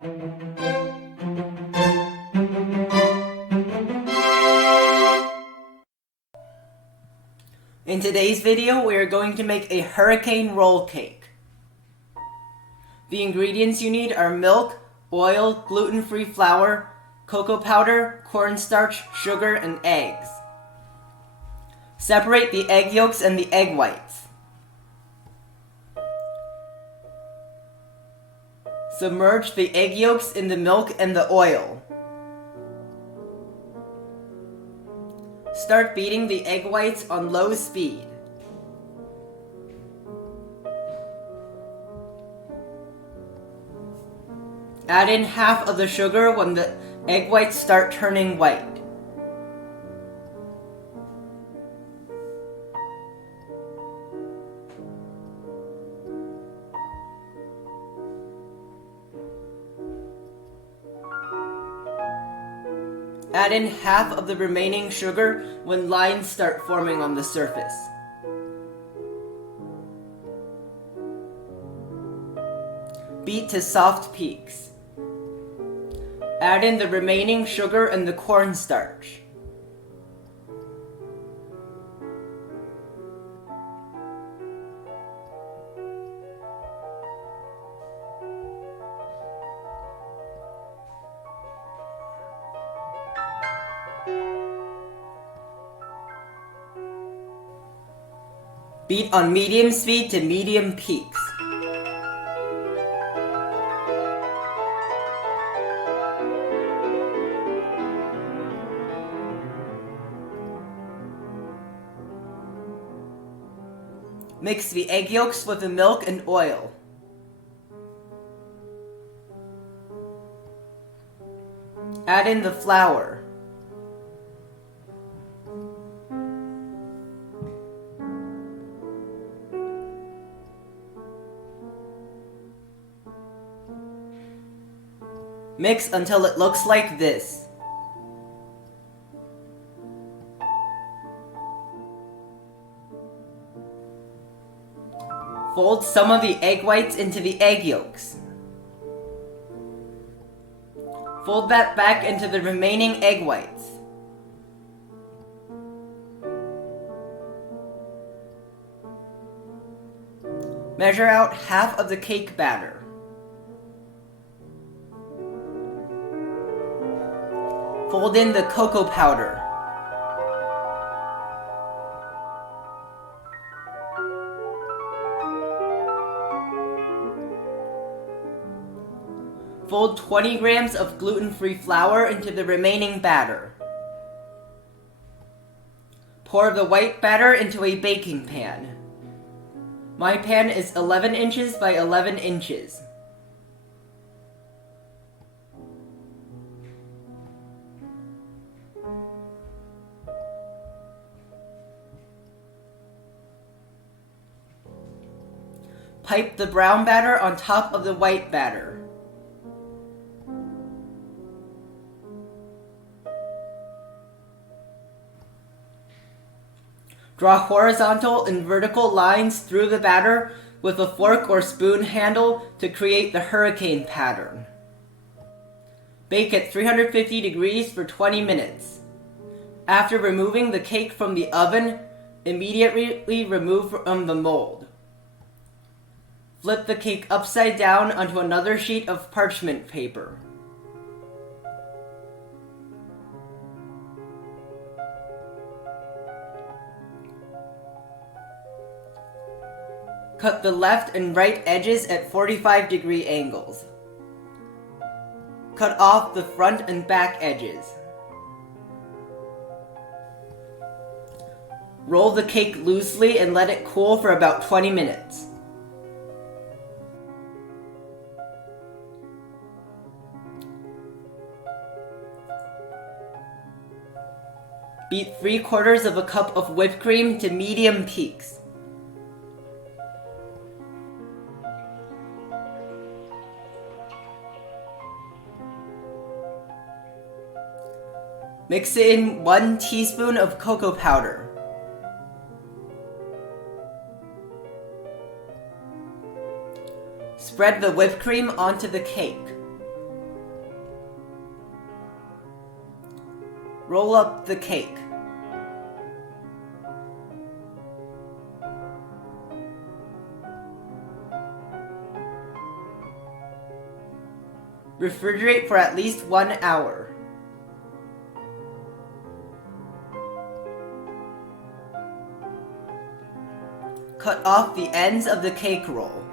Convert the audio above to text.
In today's video, we are going to make a hurricane roll cake. The ingredients you need are milk, oil, gluten-free flour, cocoa powder, cornstarch, sugar, and eggs. Separate the egg yolks and the egg whites. Submerge the egg yolks in the milk and the oil. Start beating the egg whites on low speed. Add in half of the sugar when the egg whites start turning white. Add in half of the remaining sugar when lines start forming on the surface. Beat to soft peaks. Add in the remaining sugar and the cornstarch. Beat on medium speed to medium peaks. Mix the egg yolks with the milk and oil. Add in the flour. Mix until it looks like this. Fold some of the egg whites into the egg yolks. Fold that back into the remaining egg whites. Measure out half of the cake batter. Fold in the cocoa powder. Fold 20 grams of gluten-free flour into the remaining batter. Pour the white batter into a baking pan. My pan is 11 inches by 11 inches. Pipe the brown batter on top of the white batter. Draw horizontal and vertical lines through the batter with a fork or spoon handle to create the hurricane pattern. Bake at 350 degrees for 20 minutes. After removing the cake from the oven, immediately remove from the mold. Flip the cake upside down onto another sheet of parchment paper. Cut the left and right edges at 45-degree angles. Cut off the front and back edges. Roll the cake loosely and let it cool for about 20 minutes. Beat 3/4 cup of whipped cream to medium peaks. Mix in 1 teaspoon of cocoa powder. Spread the whipped cream onto the cake. Roll up the cake. Refrigerate for at least 1 hour. Cut off the ends of the cake roll.